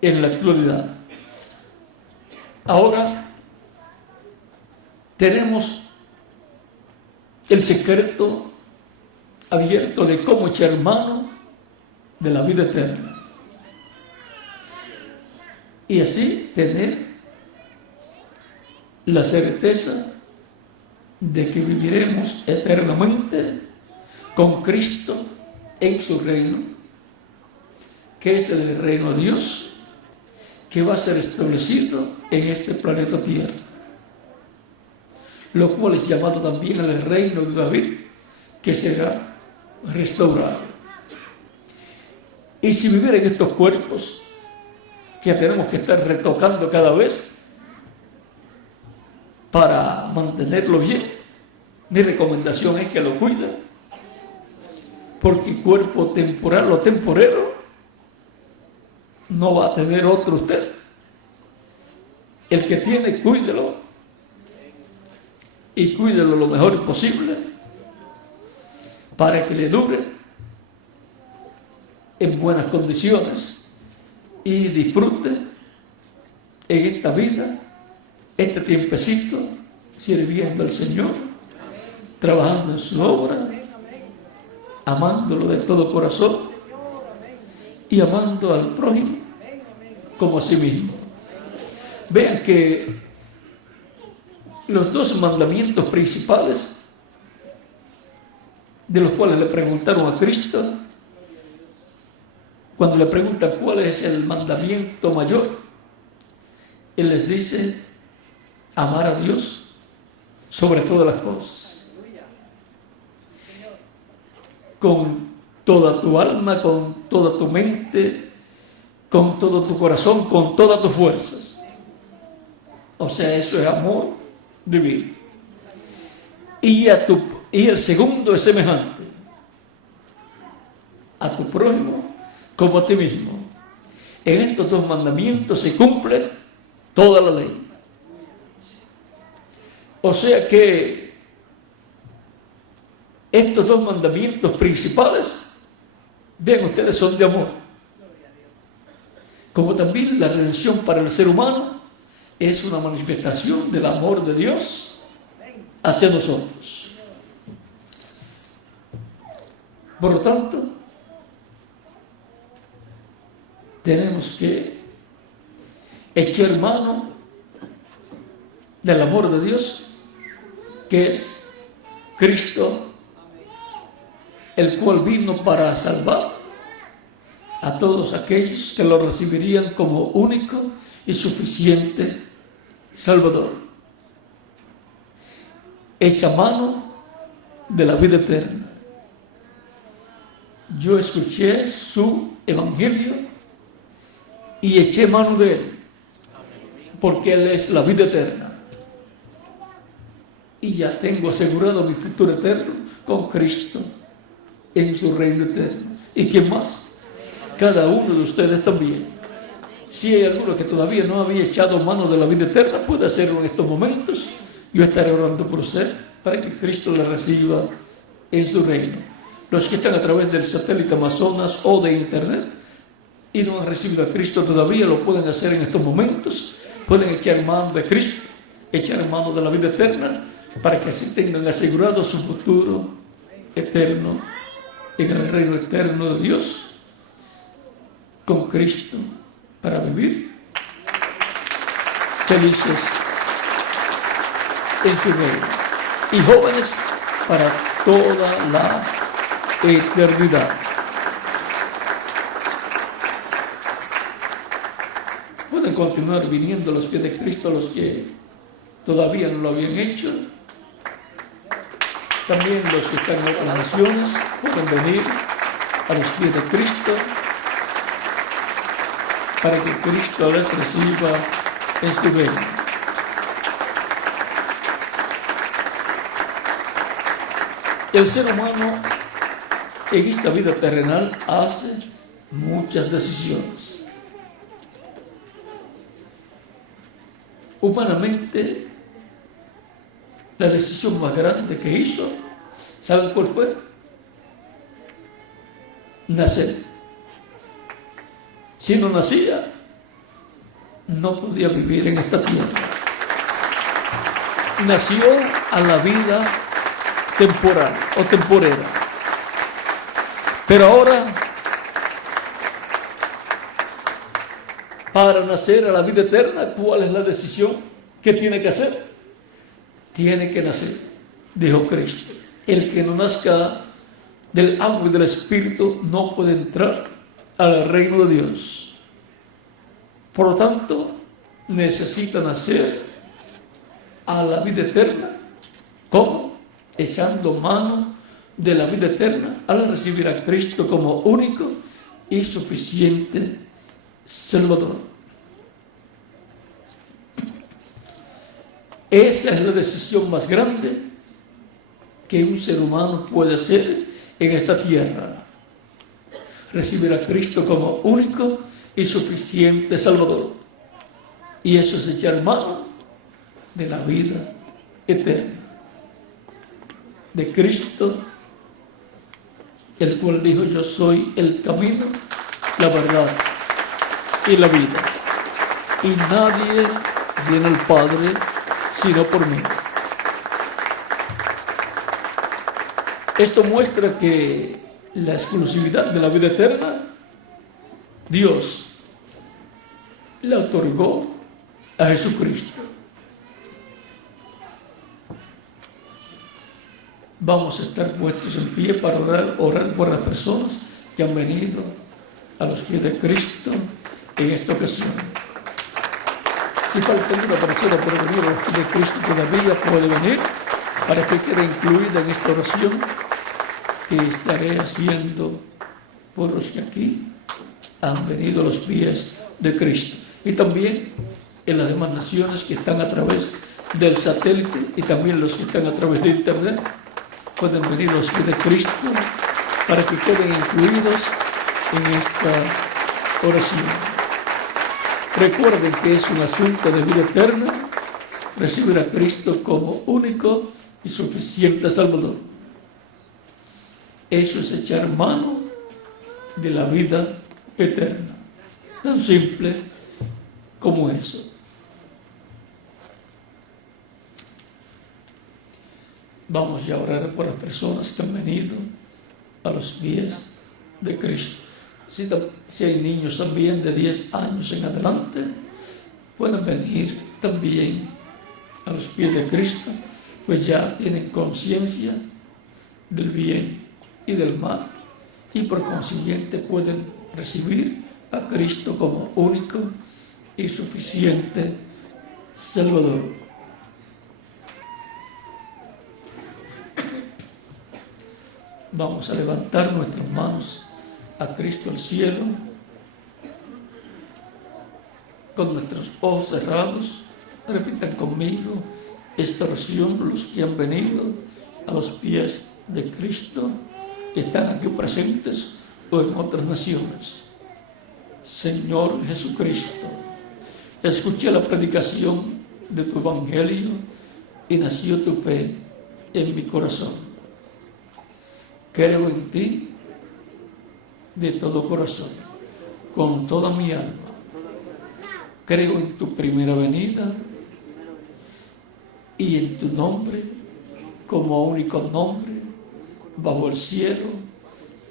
en la actualidad. Ahora tenemos el secreto abierto de cómo echar mano de la vida eterna y así tener la certeza de que viviremos eternamente con Cristo en su reino, que es el reino de Dios, que va a ser establecido en este planeta Tierra, lo cual es llamado también el reino de David, que será restaurado. Y si vivir en estos cuerpos que tenemos que estar retocando cada vez para mantenerlo bien, mi recomendación es que lo cuiden, porque cuerpo temporal o temporero no va a tener otro usted. El que tiene, cuídelo y cuídelo lo mejor posible para que le dure en buenas condiciones y disfrute en esta vida este tiempecito sirviendo al Señor, trabajando en su obra, amándolo de todo corazón y amando al prójimo como a sí mismo. Vean que los 2 mandamientos principales, de los cuales le preguntaron a Cristo, cuando le preguntan cuál es el mandamiento mayor, Él les dice: amar a Dios sobre todas las cosas, con toda tu alma, con toda tu mente, con todo tu corazón, con todas tus fuerzas. O sea, eso es amor divino. Y el segundo es semejante: a tu prójimo como a ti mismo. En estos dos mandamientos se cumple toda la ley. O sea que estos dos mandamientos principales, vean ustedes, son de amor. Como también la redención para el ser humano es una manifestación del amor de Dios hacia nosotros. Por lo tanto, tenemos que echar mano del amor de Dios, que es Cristo, el cual vino para salvar a todos aquellos que lo recibirían como único y suficiente Salvador. Echa mano de la vida eterna. Yo escuché su evangelio y eché mano de él, porque él es la vida eterna. Y ya tengo asegurado mi futuro eterno con Cristo en su reino eterno. ¿Y quién más? Cada uno de ustedes también. Si hay alguno que todavía no había echado mano de la vida eterna, puede hacerlo en estos momentos. Yo estaré orando por usted para que Cristo le reciba en su reino. Los que están a través del satélite Amazonas o de internet y no han recibido a Cristo todavía, lo pueden hacer en estos momentos. Pueden echar mano de Cristo, echar mano de la vida eterna, para que así tengan asegurado su futuro eterno en el reino eterno de Dios con Cristo, para vivir felices en su reino, y jóvenes para toda la eternidad. Pueden continuar viniendo a los pies de Cristo los que todavía no lo habían hecho. También los que están en otras naciones pueden venir a los pies de Cristo para que Cristo les reciba en su reino. El ser humano en esta vida terrenal hace muchas decisiones. Humanamente, la decisión más grande que hizo, ¿saben cuál fue? Nacer. Si no nacía, no podía vivir en esta tierra. Nació a la vida temporal o temporera. Pero ahora, para nacer a la vida eterna, ¿cuál es la decisión que tiene que hacer? Tiene que nacer, dijo Cristo. El que no nazca del agua y del Espíritu no puede entrar al reino de Dios. Por lo tanto, necesita nacer a la vida eterna. ¿Cómo? Echando mano de la vida eterna al recibir a Cristo como único y suficiente Salvador. Esa es la decisión más grande que un ser humano puede hacer en esta tierra. Recibir a Cristo como único y suficiente Salvador. Y eso es echar mano de la vida eterna. De Cristo, el cual dijo: yo soy el camino, la verdad y la vida. Y nadie viene al Padre sino por mí. Esto muestra que la exclusividad de la vida eterna, Dios la otorgó a Jesucristo. Vamos a estar puestos en pie para orar por las personas que han venido a los pies de Cristo en esta ocasión. Si falta una persona por venir a los pies de Cristo todavía, puede venir para que quede incluida en esta oración que estaré haciendo por los que aquí han venido a los pies de Cristo. Y también en las demás naciones que están a través del satélite y también los que están a través de internet pueden venir a los pies de Cristo para que queden incluidos en esta oración. Recuerden que es un asunto de vida eterna recibir a Cristo como único y suficiente Salvador. Eso es echar mano de la vida eterna. Tan simple como eso. Vamos ya a orar por las personas que han venido a los pies de Cristo. Si hay niños también de 10 años en adelante, pueden venir también a los pies de Cristo, pues ya tienen conciencia del bien y del mal, y por consiguiente pueden recibir a Cristo como único y suficiente Salvador. Vamos a levantar nuestras manos a Cristo al cielo, con nuestros ojos cerrados. Repitan conmigo esta oración los que han venido a los pies de Cristo, que están aquí presentes o en otras naciones. Señor Jesucristo, escuché la predicación de tu evangelio y nació tu fe en mi corazón. Creo en ti de todo corazón, con toda mi alma. Creo en tu primera venida y en tu nombre como único nombre bajo el cielo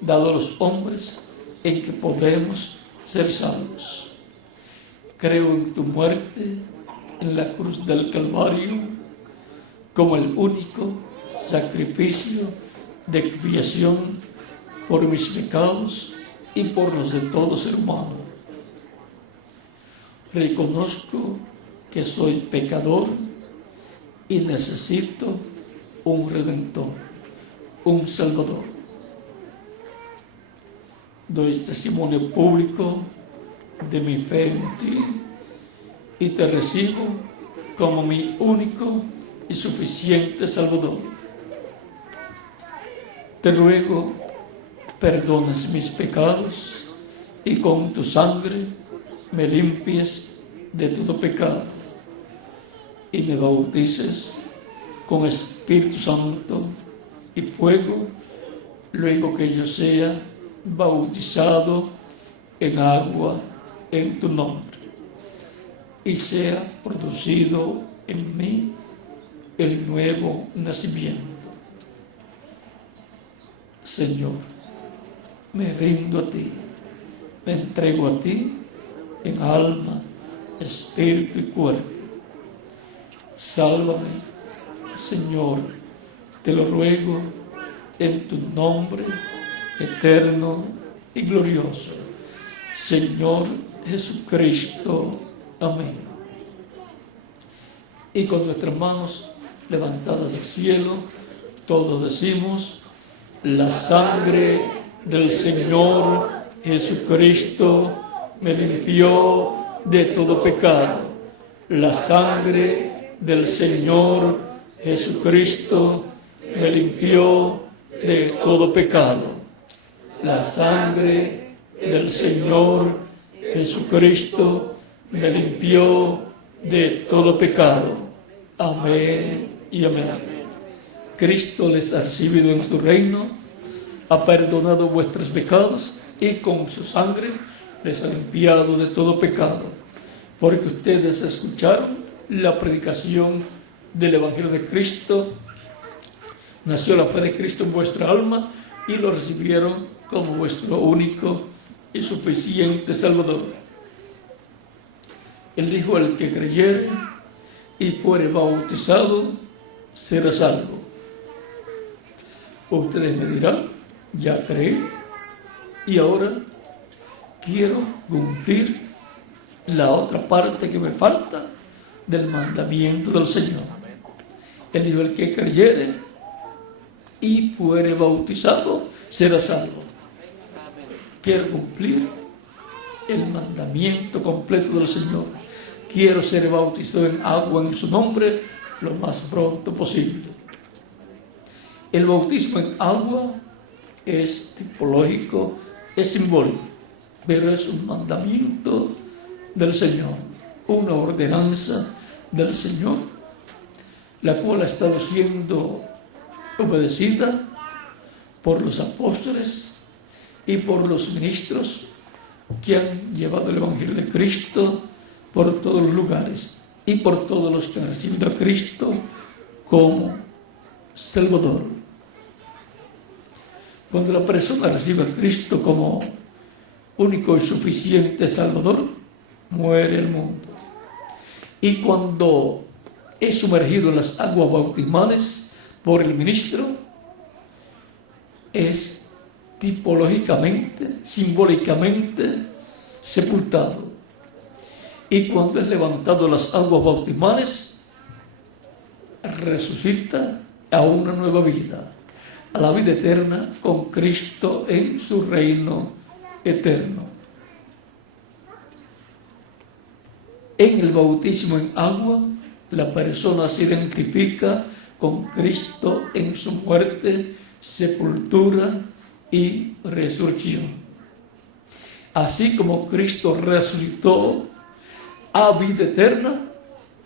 dado a los hombres en que podemos ser salvos. Creo en tu muerte en la cruz del Calvario como el único sacrificio de expiación por mis pecados y por los de todo ser humano. Reconozco que soy pecador y necesito un Redentor, un Salvador. Doy testimonio público de mi fe en ti y te recibo como mi único y suficiente Salvador. Te ruego, perdones mis pecados y con tu sangre me limpies de todo pecado y me bautices con Espíritu Santo y fuego, luego que yo sea bautizado en agua en tu nombre y sea producido en mí el nuevo nacimiento. Señor, me rindo a ti, me entrego a ti en alma, espíritu y cuerpo. Sálvame, Señor, te lo ruego en tu nombre eterno y glorioso, Señor Jesucristo. Amén. Y con nuestras manos levantadas al cielo, todos decimos: la sangre del Señor Jesucristo me limpió de todo pecado. La sangre del Señor Jesucristo me limpió de todo pecado. La sangre del Señor Jesucristo me limpió de todo pecado. Amén y amén. Cristo les ha recibido en su reino, ha perdonado vuestros pecados y con su sangre les ha limpiado de todo pecado, porque ustedes escucharon la predicación del Evangelio de Cristo, nació la fe de Cristo en vuestra alma y lo recibieron como vuestro único y suficiente Salvador. Él dijo: el que creyere y fuere bautizado será salvo. Ustedes me dirán: ya creí y ahora quiero cumplir la otra parte que me falta del mandamiento del Señor. Él dijo: el que creyere y fuere bautizado será salvo. quiero cumplir el mandamiento completo del Señor. Quiero ser bautizado en agua en su nombre lo más pronto posible. El bautismo en agua es tipológico, es simbólico, pero es un mandamiento del Señor, una ordenanza del Señor, la cual ha estado siendo obedecida por los apóstoles y por los ministros que han llevado el Evangelio de Cristo por todos los lugares y por todos los que han recibido a Cristo como Salvador. Cuando la persona recibe a Cristo como único y suficiente Salvador, muere el mundo. Y cuando es sumergido en las aguas bautismales por el ministro, es tipológicamente, simbólicamente sepultado. Y cuando es levantado de las aguas bautismales, resucita a una nueva vida, a la vida eterna con Cristo en su reino eterno. En el bautismo en agua, la persona se identifica con Cristo en su muerte, sepultura y resurrección. Así como Cristo resucitó a vida eterna,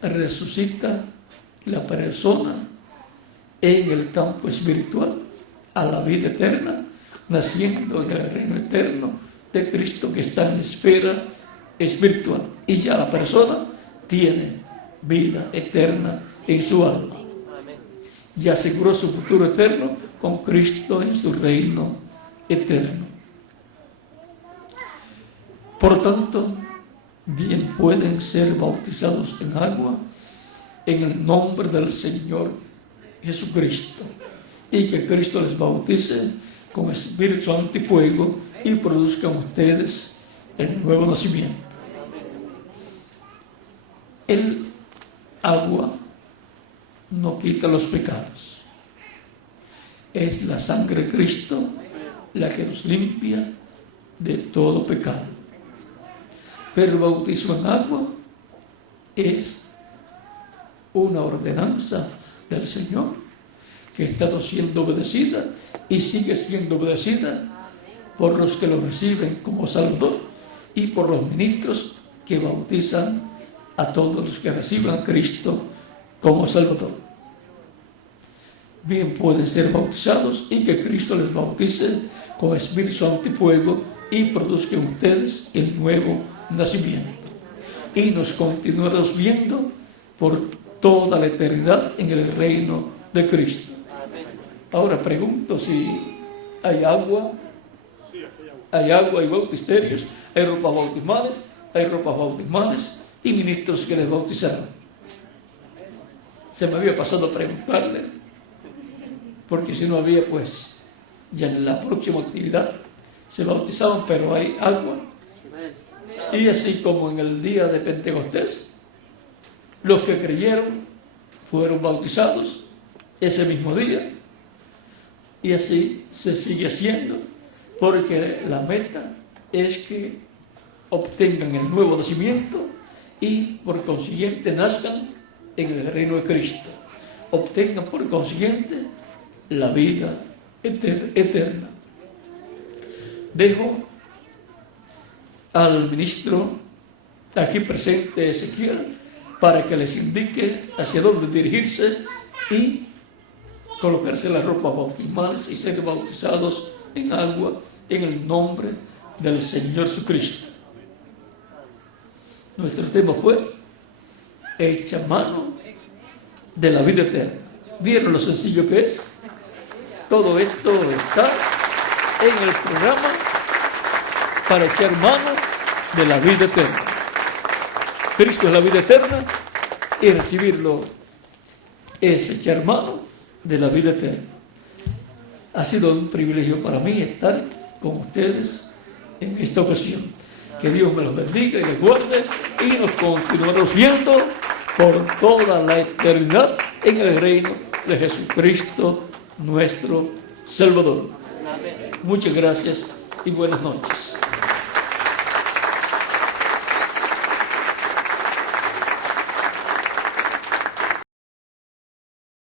resucita la persona en el campo espiritual a la vida eterna, naciendo en el reino eterno de Cristo que está en la esfera espiritual. Y ya la persona tiene vida eterna en su alma. Ya aseguró su futuro eterno con Cristo en su reino eterno. Por tanto, bien pueden ser bautizados en agua en el nombre del Señor Jesucristo, y que Cristo les bautice con Espíritu Santo y fuego y produzcan ustedes el nuevo nacimiento. El agua no quita los pecados. Es la sangre de Cristo la que nos limpia de todo pecado. Pero el bautismo en agua es una ordenanza del Señor que ha estado siendo obedecida y sigue siendo obedecida por los que lo reciben como Salvador y por los ministros que bautizan a todos los que reciben a Cristo como Salvador. Bien pueden ser bautizados y que Cristo les bautice con Espíritu Santo y fuego y produzcan ustedes el nuevo nacimiento. Y nos continuaremos viendo por toda la eternidad en el reino de Cristo. Ahora pregunto si hay agua, hay bautisterios, hay ropas bautismales y ministros que les bautizaron. Se me había pasado a preguntarle, porque si no había, pues ya en la próxima actividad se bautizaban, pero hay agua. Y así como en el día de Pentecostés, los que creyeron fueron bautizados ese mismo día, y así se sigue haciendo, porque la meta es que obtengan el nuevo nacimiento y por consiguiente nazcan en el reino de Cristo, obtengan por consiguiente la vida eterna. Dejo al ministro aquí presente, Ezequiel, para que les indique hacia dónde dirigirse y colocarse las ropas bautismales y ser bautizados en agua en el nombre del Señor Jesucristo. Nuestro tema fue hecha mano de la vida eterna. ¿Vieron lo sencillo que es? Todo esto está en el programa para echar mano de la vida eterna. Cristo es la vida eterna y recibirlo es echar mano de la vida eterna. Ha sido un privilegio para mí estar con ustedes en esta ocasión. Que Dios me los bendiga y les guarde y nos continuaremos viendo por toda la eternidad en el reino de Jesucristo, nuestro Salvador. Muchas gracias y buenas noches.